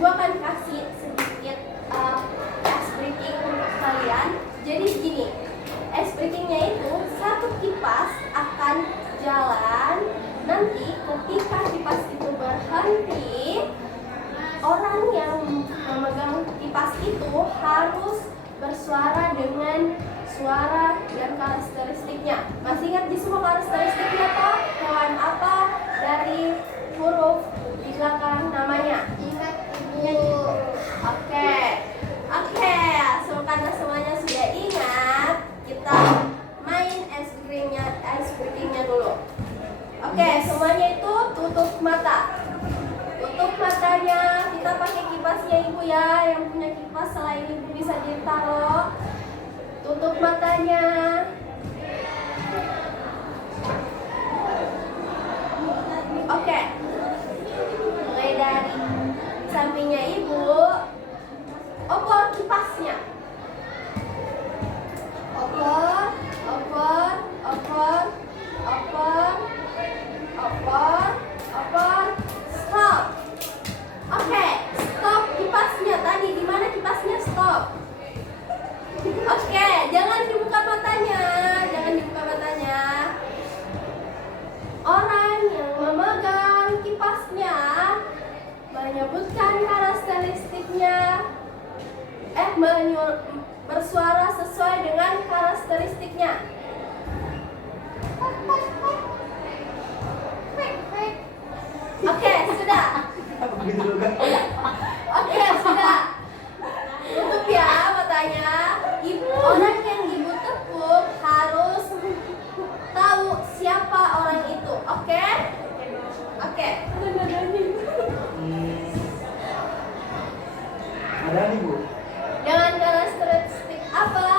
Ibu akan kasih sedikit ice breaking untuk kalian. Jadi gini, ice breakingnya itu satu kipas akan jalan. Nanti ketika kipas itu berhenti, orang yang memegang kipas itu harus bersuara dengan suara dan karakteristiknya. Masih ingat di semua karakteristiknya toh? Hewan apa dari huruf di belakang namanya? Ingat Ibu. Oke. Karena semuanya sudah ingat, kita main ice breakingnya dulu. Oke, semuanya itu tutup mata. Tutup matanya, kita pakai kipasnya Ibu ya. Yang punya kipas selain Ibu bisa ditaruh. Tutup matanya. Oke. Mulai dari sampingnya Ibu, opor kipasnya. Opor. Stop. Oke, stop kipasnya. Tadi di mana kipasnya stop? Oke, jangan dibuka matanya. Orang yang memegang kipasnya menyebutkan karakteristiknya, bersuara sesuai dengan karakteristiknya. Oke, sudah. Tutup ya matanya. Orang yang Ibu tepuk harus tahu siapa orang itu. Oke? Ada nih Bu. Dengan karakteristik apa?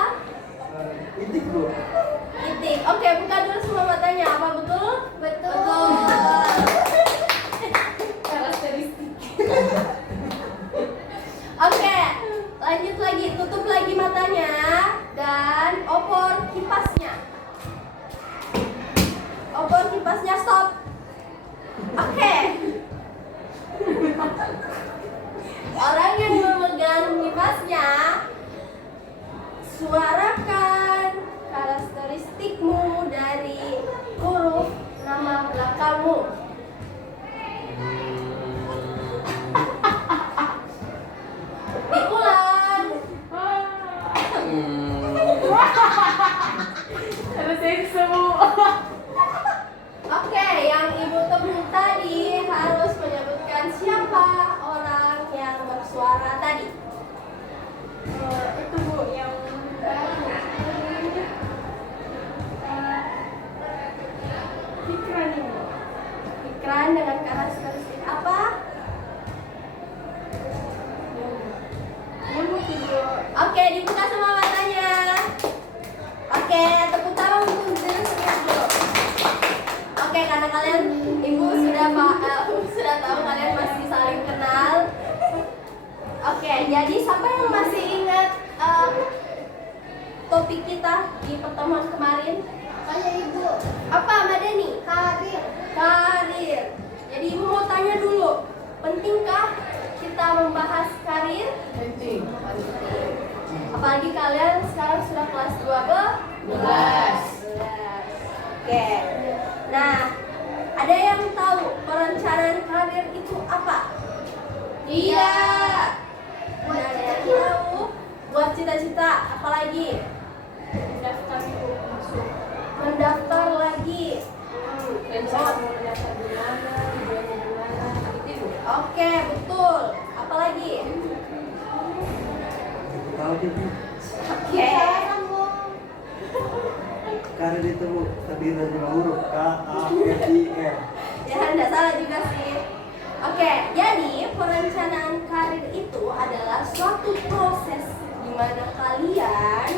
Itik Bu. Itik. Oke, buka dulu semua matanya. Apa betul? Betul. Karakteristik. Oke, lanjut lagi. Tutup lagi matanya dan opor kipasnya. Stop. Oke. Orang yang memegang kipasnya, suarakan karakteristikmu dari huruf nama belakangmu. Diulang. Oke, yang Ibu tepuk tadi harus menyebutkan siapa orang yang bersuara tadi. Itu Bu yang Ikran dengan karakteristik apa? Oke, dibuka semua matanya. Oke, tepuk tangan untuk diri sendiri dulu. Oke, karena kalian Ibu sudah tahu kalian masih saling kenal. Oke, jadi siapa yang masih ingat topik kita di pertemuan kemarin? Saya Ibu. Apa, Madani? Karir. Jadi Ibu mau tanya dulu, pentingkah kita membahas karir? Penting. Apalagi kalian sekarang sudah kelas 12. Oke. Nah, ada yang tahu perencanaan karir itu apa? Tidak. Tidak ada yang tahu. Buat cita-cita, apalagi? Mendaftar lagi. Rencana mau mendaftar di mana, tujuannya di mana, gitu. Oke, betul. Apalagi? Tahu deh Bu. Oke. Karir itu Bu, terdiri dari 5 huruf KARIR. Ya, enggak salah juga sih. Oke, jadi perencanaan karir itu adalah suatu proses di mana kalian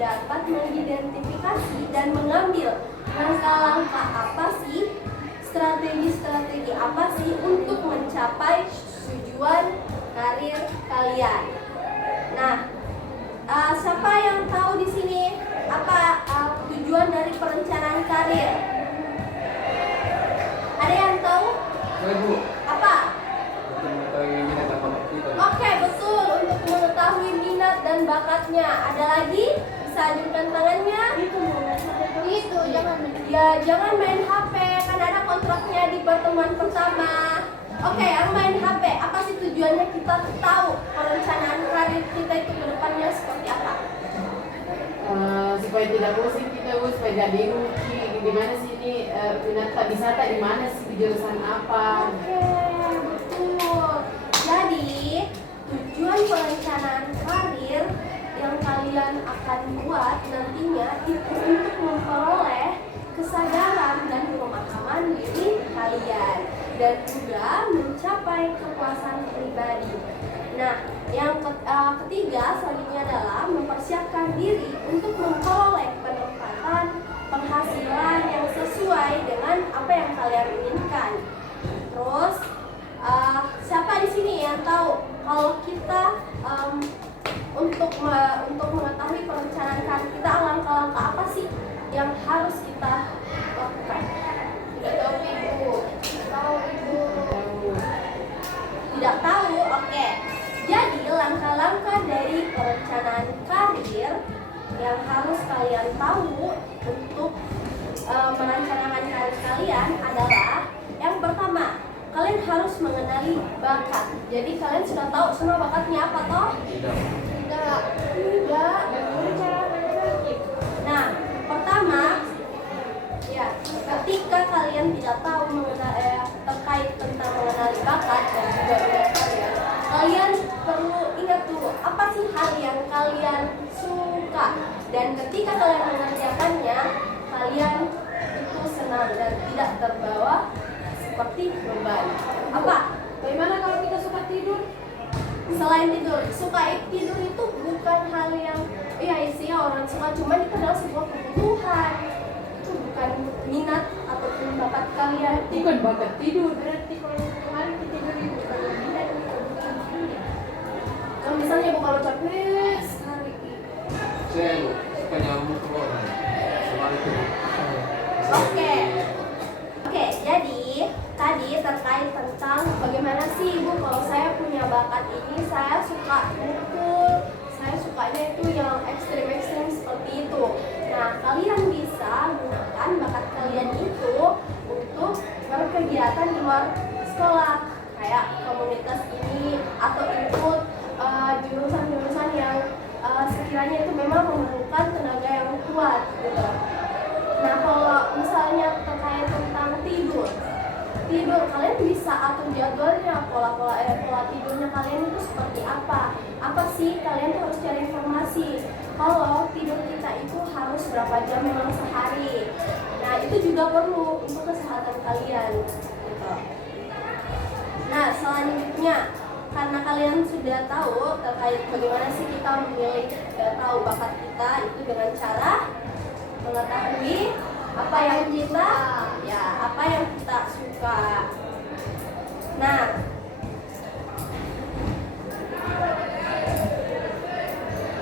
dapat mengidentifikasi dan mengambil langkah-langkah apa sih, strategi-strategi apa sih untuk mencapai tujuan karir kalian. Nah, siapa yang tahu di sini apa tujuan dari perencanaan karir? Ada yang tahu? Bu, Apa? untuk mengetahui minat bakat kita. dan bakatnya. Ada lagi? Bisa ajukan tangannya. Itu jangan Ya, jangan main HP, kan ada kontraknya di pertemuan pertama. Oke, yang main HP, apa sih tujuannya kita tahu perencanaan karir kita itu ke depannya seperti apa? Supaya tidak bosan kita, supaya jadi rugi. Di mana sih ini minat wisata di mana sih, di jurusan apa? Oke, betul. Jadi, tujuan perencanaan karir yang kalian akan buat nantinya itu untuk memperoleh kesadaran dan pemahaman diri kalian dan juga mencapai kepuasan pribadi. Nah, yang ketiga selanjutnya adalah mempersiapkan diri untuk memperoleh penempatan penghasilan yang sesuai dengan apa yang kalian inginkan. Terus, siapa di sini yang tahu kalau kita untuk mengetahui perencanaan karir kita, langkah-langkah apa sih yang harus kita lakukan? Tidak tahu ibu. Tahu ibu. Tidak tahu? Oke. Jadi langkah-langkah dari perencanaan karir yang harus kalian tahu untuk merencanakan karir kalian adalah yang pertama, kalian harus mengenali bakat. Jadi kalian sudah tahu semua bakatnya apa toh? Tidak. Tidak. Nah, pertama, ya, ketika kalian tidak tahu terkait tentang mengenali bakat dan juga minat kalian perlu ingat dulu apa sih hal yang kalian suka, dan ketika kalian mengerjakannya, kalian itu senang dan tidak terbawa seperti beban. Apa? Bagaimana kalau kita suka tidur? Selain tidur, tidur itu bukan hal yang isinya orang suka, cuman itu adalah sebuah kebutuhan. Itu bukan minat ataupun bakat kalian. Bukan bakat tidur, berarti kalau hari kita tidur itu kalau minat itu kebutuhan dunia. Kalau misalnya bukan lo capek sekali. Saya suka nyamuk keluar. Sama itu. Oke, jadi tadi terkait tentang bagaimana sih ibu kalau saya punya bakat ini, saya suka mukul, saya sukanya itu yang ekstrim-ekstrim seperti itu. Nah, kalian bisa gunakan bakat kalian itu untuk berkegiatan di luar sekolah, kayak komunitas ini atau ikut jurusan-jurusan yang sekiranya itu memang memerlukan tenaga yang kuat gitu. Nah, kalau misalnya terkait tentang tidur kalian bisa atur jadwalnya, pola tidurnya kalian itu seperti apa sih, kalian tuh harus cari informasi kalau tidur kita itu harus berapa jam memang sehari. Nah, itu juga perlu untuk kesehatan kalian gitu. Nah, selanjutnya, karena kalian sudah tahu terkait bagaimana sih kita memilih tahu bakat kita itu dengan cara mengetahui apa yang kita suka. Nah,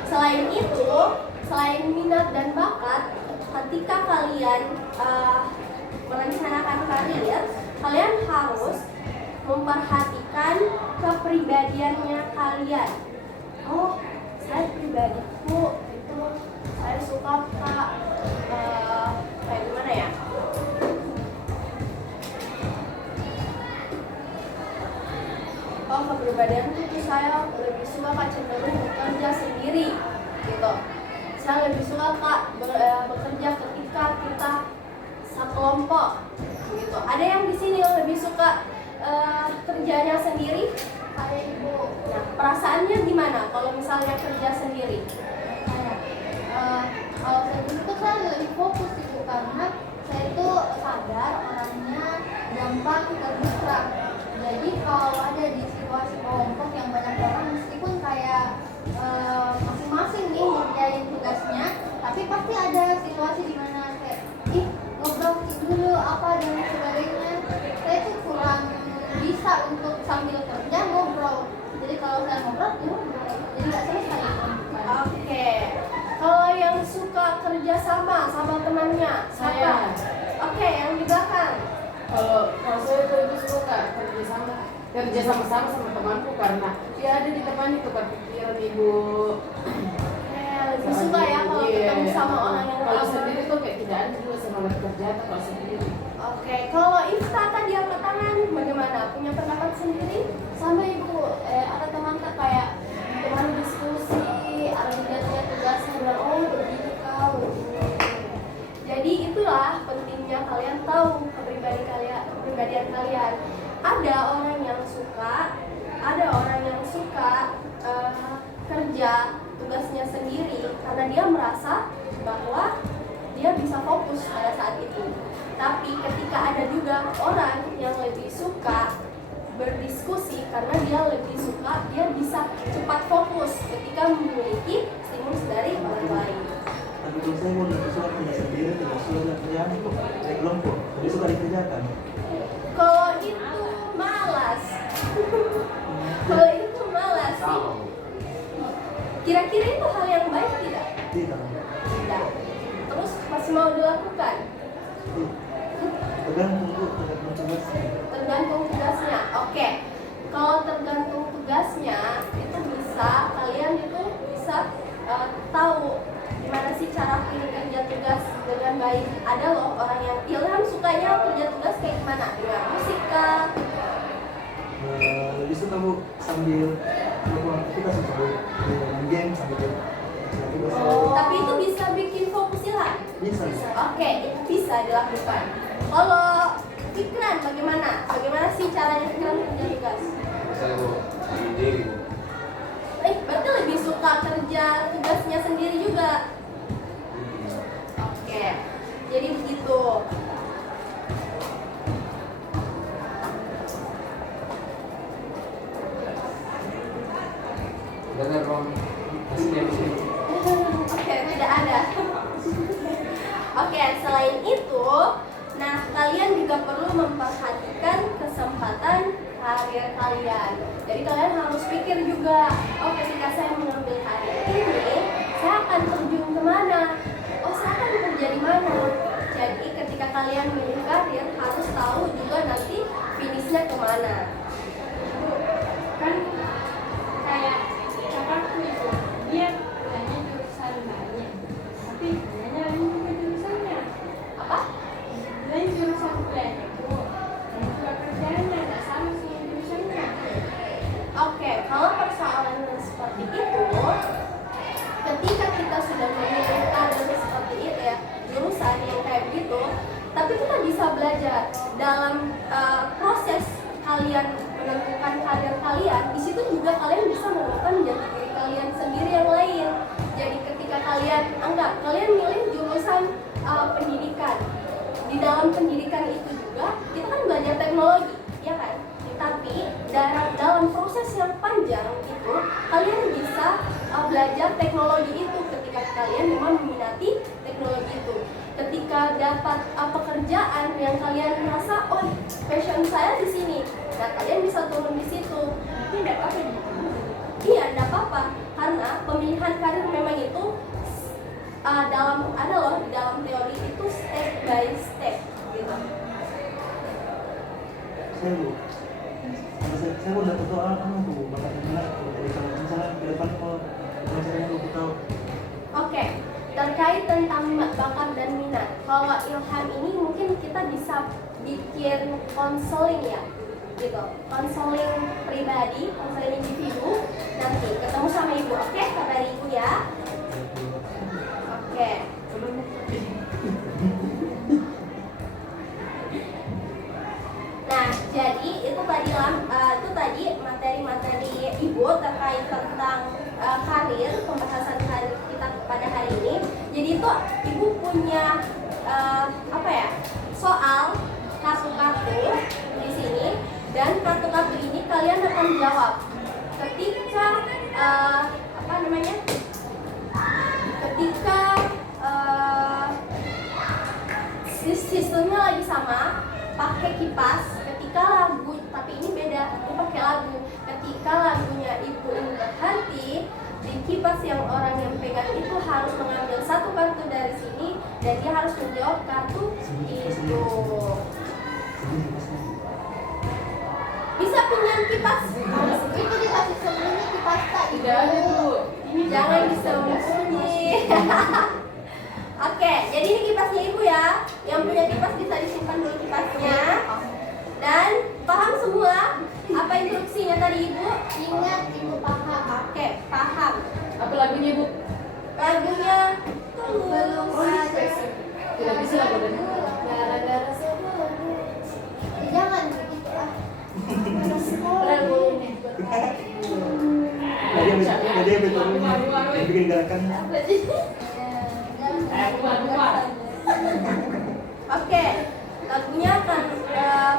selain minat dan bakat, ketika kalian merencanakan karir, kalian harus memperhatikan kepribadiannya kalian. Oh, saya pribadiku itu saya suka kayak gimana ya? Oh, kepribadian itu saya lebih suka cenderung bekerja sendiri gitu. Saya lebih suka bekerja ketika kita sekelompok gitu. Ada yang di sini yang lebih suka kerjanya sendiri? Kayak ibu. Nah, perasaannya gimana kalau misalnya kerja sendiri? Kalau saya dulu tuh saya lebih fokus itu karena saya itu sadar orangnya gampang terdistract. Jadi kalau ada di situasi kelompok yang banyak orang, meskipun kayak masing-masing nih ngerjain tugasnya, tapi pasti ada situasi di mana kayak ngobrol dulu apa dan sebagainya. Saya tuh kurang bisa untuk sambil kerja ngobrol. Jadi kalau saya ngobrol, jadi nggak selesai. Oke. Kalau yang suka kerja sama temannya, siapa? Oke, yang di belakang. Kalau saya itu lebih suka kerja sama sama temanku, karena ya ada ada ditemani tukar pikiran ibu. Lebih suka ya kalau ketemu sama orang yang Kalau lama. sendiri tuh kayak tidak ada juga semangat kerja atau kalau sendiri. Oke, kalau Ifta tadi angkat tangan, bagaimana? Punya pendapat sendiri? Sama ibu, ada teman tak kayak teman diskusi, ada lihat-lihat tugasnya bilang oh begini kau begini. Jadi itulah pentingnya kalian tahu kepribadian kalian. Ada orang yang suka kerja tugasnya sendiri karena dia merasa bahwa dia bisa fokus pada saat itu. Tapi ketika ada juga orang yang lebih suka berdiskusi karena dia bisa cepat fokus ketika memiliki stimulus dari orang lain. Tapi kalau saya mau lebih suka kerja sendiri, tidak suka kerjaan dari kelompok, lebih suka dikerjakan. Kalau itu malas. Kalau itu malas sih. Kira-kira itu hal yang baik tidak? Tidak. Tidak. Terus masih mau dilakukan? Tergantung tugasnya. Tergantung tugasnya. Oke. Kalau tergantung tugasnya itu kalian bisa tahu gimana sih cara pilih kerja tugas dengan baik. Ada loh orang yang Ilham sukanya kerja tugas kayak gimana? Dengan musik kah? Lebih suka bu sambil melakukan aktivitas sambil main game sambil Tapi itu bisa bikin fokus Ilham? bisa. Oke, itu bisa dilakukan. Kalau Fikran bagaimana? Bagaimana sih caranya Fikran kerja tugas? Saya bu ide bu. Berarti lebih suka kerja tugasnya sendiri juga. Oke, jadi begitu. Benar bang. Masih di sini. Oke, tidak ada. Oke, selain itu, nah kalian juga perlu memperhatikan kesempatan karir kalian. Jadi kalian harus pikir juga, oh ketika saya mengambil karir ini, saya akan terjun kemana? Oh saya akan kerja di mana? Jadi ketika kalian milih karir, harus tahu juga nanti finishnya kemana. Kan kayak kakakku itu dia kuliahnya jurusan banyak tapi kuliahnya lain juga jurusannya Apa? lain jurusan kuliahnya bu dan juga kerjanya nggak sama sih jurusannya. Oke, kalau persoalan seperti itu, ketika kita sudah memilih karir seperti itu ya, jurusan yang kayak begitu, tapi kita bisa belajar dalam proses kalian menentukan karir kalian. Di situ juga kalian bisa menemukan jati diri kalian sendiri yang lain. Jadi ketika kalian milih jurusan pendidikan, di dalam pendidikan itu juga kita kan belajar teknologi, ya kan? Tapi dalam proses yang panjang itu kalian bisa belajar teknologi itu ketika kalian memang meminati teknologi itu. Ketika dapat pekerjaan yang kalian merasa oh passion saya di sini, nah kalian bisa turun di situ. Tidak apa-apa Iya, tidak apa-apa karena pemilihan karir memang itu di dalam teori itu step by step gitu. Saya udah tahu apa tuh bakat minat dari kalau misalnya ke depan kalau belajarnya lebih tahu. Oke, terkait tentang bakat dan minat. Kalau Ilham ini mungkin kita bisa bikin konseling ya, gitu. Konseling pribadi, konseling individu. Nanti ketemu sama ibu, oke? Kabari ibu ya. Oke. Nah, jadi itu tadi materi-materi ibu terkait tentang karir, pembahasan karir kita pada hari ini. Jadi itu ibu punya soal kartu-kartu di sini, dan kartu-kartu ini kalian akan jawab ketika sistemnya lagi sama, pakai kipas. Ketika lagu, tapi ini beda, ini pakai lagu. Ketika lagunya ibu ini berhenti, di kipas yang orang yang pegang itu harus mengambil satu kartu dari sini dan dia harus menjawab kartu itu. Bisa pinjam kipas? Itu dikasih sebelumnya kita Oke, jadi ini kipasnya ibu ya. Yang punya kipas bisa disimpan dulu kipasnya. Dan paham semua apa instruksinya tadi ibu? Ingat ibu paham. Oke, paham. Apa lagunya Bu? Lagunya Belum Oh, ini ada. spesial. Tidak bisa lagu dari Gara-gara sebelum. Jangan begitu ah. Jadi betul bikin gerakan. Oke, lagunya akan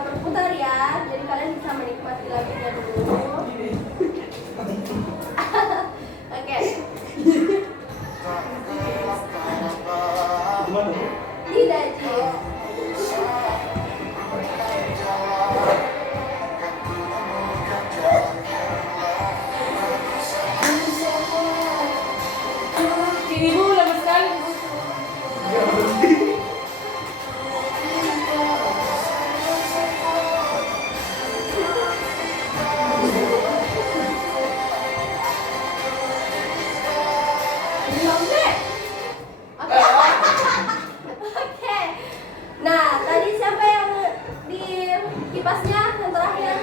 berputar ya. Jadi kalian bisa menikmati lagunya dulu. Oke, Gimana? tidak Ji. Ini Bu, lama sekali. Belum deh. Oke. Oke. Nah, tadi siapa yang di kipasnya yang terakhir?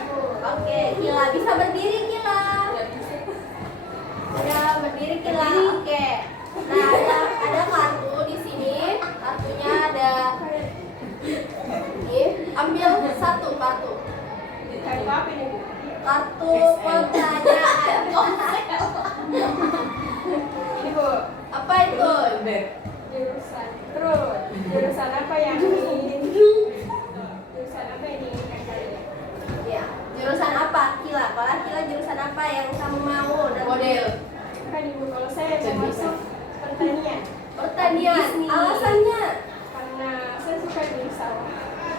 Oke, Kila bisa berdiri Kila. Ya, berdiri Kila. Oke. Nah, ada kartu di sini. Kartunya ada. Ini, ambil satu kartu. Kartu apa ini Bu? Kartu pertanyaan. Ini Bu, Apa itu? jurusan terus. Jurusan apa yang ingin? Jurusan apa yang diinginkan kalian? Ya, jurusan apa? Kila. Kalau Kila jurusan apa yang kamu mau? Dan Model. Kan Ibu, kalau saya mau masuk pertanian pertanian. Alasannya? karena saya suka di sawah.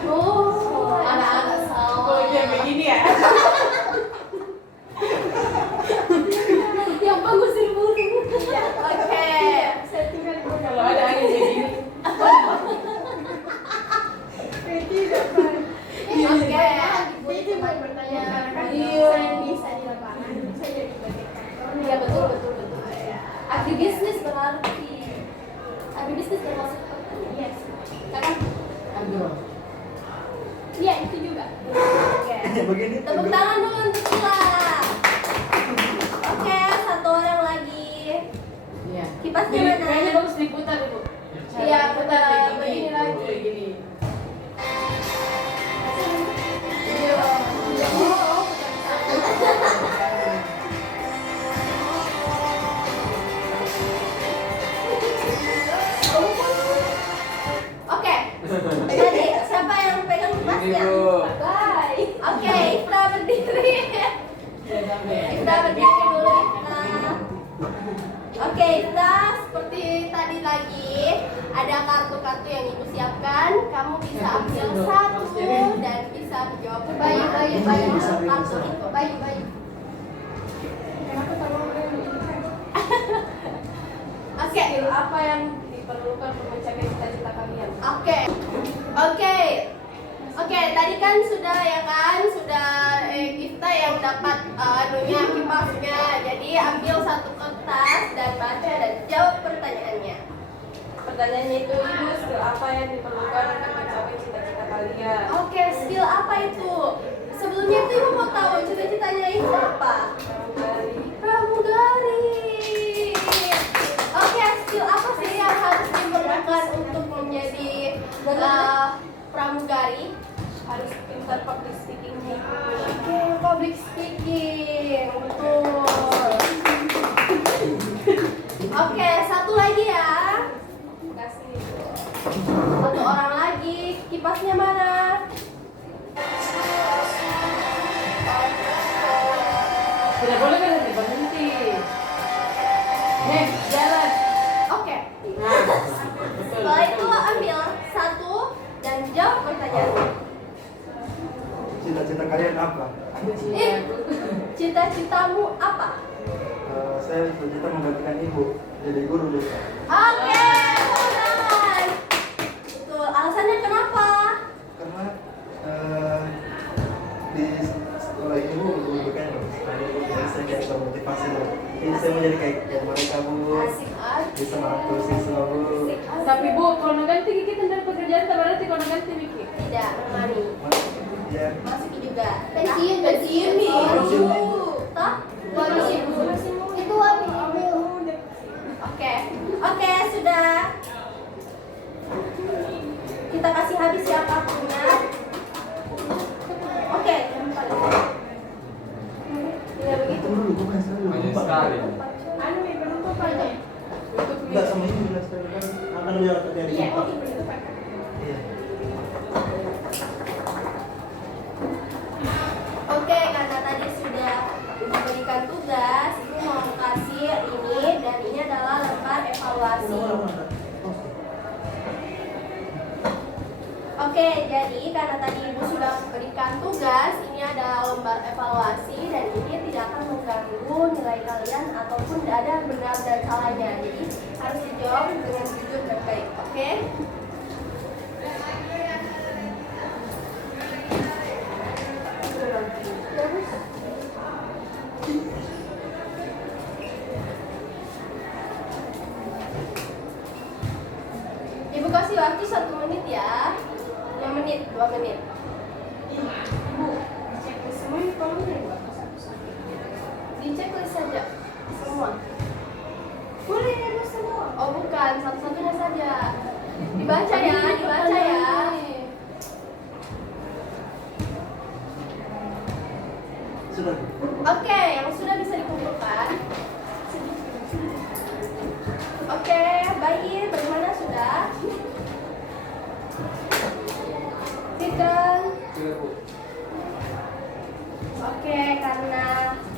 Oh, Anak-anak sawah. Oh iya begini ya. yang bagus ini burung. Ya, Oke. saya tinggal di Bogor. Kalau ada angin begini. Tidak, Pak. Oke. Jadi cuma pertanyaan kan Iya. saya bisa di lapangan, bisa jadi bagian kantor. Iya betul betul betul. Agribisnis berarti. Agribisnis termasuk pertanian. Yes. Kakak? Aduh. Iya, itu juga. Oke. Begini. Tepuk tangan dulu untuk Kila. Oke, satu orang lagi. Iya. Kipasnya Jadi, mana? kayaknya bagus diputar Ibu. Iya, putar Kayak begini lagi. Kayak gini. Iya. Oke. Jadi siapa yang pegang Ini kipasnya? Bu. Bye. Oke, Ifta berdiri. Ya, sampai. Ifta berdiri dulu Ifta. Oke, Ifta, seperti tadi lagi ada kartu-kartu yang ibu siapkan. Kamu bisa ambil satu dan bisa menjawab Bayu, bayu, bayu. kartu itu. Bayu, bayu. Kenapa kalau orang diinginkan? Oke. Skill apa yang diperlukan untuk mencapai cita-cita kalian? Oke. Oke, tadi kan sudah ya kan, sudah kita yang dapat anunya kipasnya. Jadi ambil satu kertas dan baca dan jawab pertanyaannya. Pertanyaannya itu, Ibu, skill apa yang diperlukan untuk mencapai cita-cita kalian? Oke, skill apa itu? Sebelumnya itu ibu mau tahu cita-citanya itu apa? Pramugari. Oke, skill apa sih yang harus diperlukan untuk menjadi pramugari? Harus pintar public speaking-nya. Oke, public speaking, betul. Oke, satu lagi ya. Kasih Ibu. Satu orang lagi, kipasnya mana? Tidak boleh berhenti. Jalan. Oke. Nah, betul. Setelah itu ambil satu dan jawab pertanyaannya. Cita-cita kalian apa? Cita-citamu apa? Saya cita-cita menggantikan ibu jadi guru dulu. Oke, benar. Betul. Alasannya kenapa? Karena di sekolah ini ibu betul-betul kayaknya bagus. Jadi saya kayak termotivasi loh. Jadi saya mau jadi kayak mereka bu. Asik banget. Bisa mengatur siswa bu. Tapi Bu, kalau ganti kita dari pekerjaan tak berarti kalau ganti Miki. Tidak menemani. Ya. Masuki juga. Pensiun, Pensiun nih. Pensiun. Toh? Masih itu ambil. Oke. Oke, sudah. Kita kasih habis ya pakunya. Oke, ya begitu. Itu dulu bukan saya dulu. Banyak Lupa. sekali. Anu nih penutupannya. Untuk Enggak sama ini jelas sekali kan. Akan lebih awal dari Iya, Pak. penutupan. Iya. Oke, karena tadi sudah diberikan tugas, Ibu mau kasih ini dan ini adalah lembar evaluasi. Oke, jadi karena tadi Ibu sudah berikan tugas, ini adalah lembar evaluasi dan ini tidak akan mengganggu nilai kalian ataupun tidak ada benar dan salahnya. Jadi harus dijawab dengan jujur dan baik. Oke? Ibu kasih waktu 1 menit ya. 5 menit, 2 menit. Ibu, cek semua ini kolomnya Ibu. Di checklist saja semua. Boleh ya semua. Oh bukan, satu-satunya saja. Dibaca ya, dibaca ya. Sudah. Oke, yang sudah bisa dikumpulkan. Oke, baik. Bagaimana sudah? Fikran. Sudah Bu. Oke, karena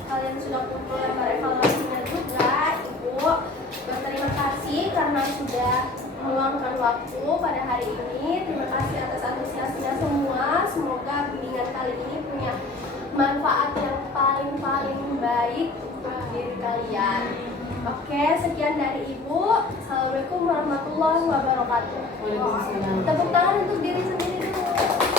kalian sudah kumpul lembar evaluasinya juga, Ibu berterima kasih karena sudah meluangkan waktu pada hari ini. Terima kasih atas antusiasnya semua. Semoga bimbingan kali ini punya manfaat yang paling baik untuk diri kalian. Oke, sekian dari Ibu. Assalamualaikum warahmatullahi wabarakatuh. Waalaikumsalam. Tepuk tangan untuk diri sendiri dulu.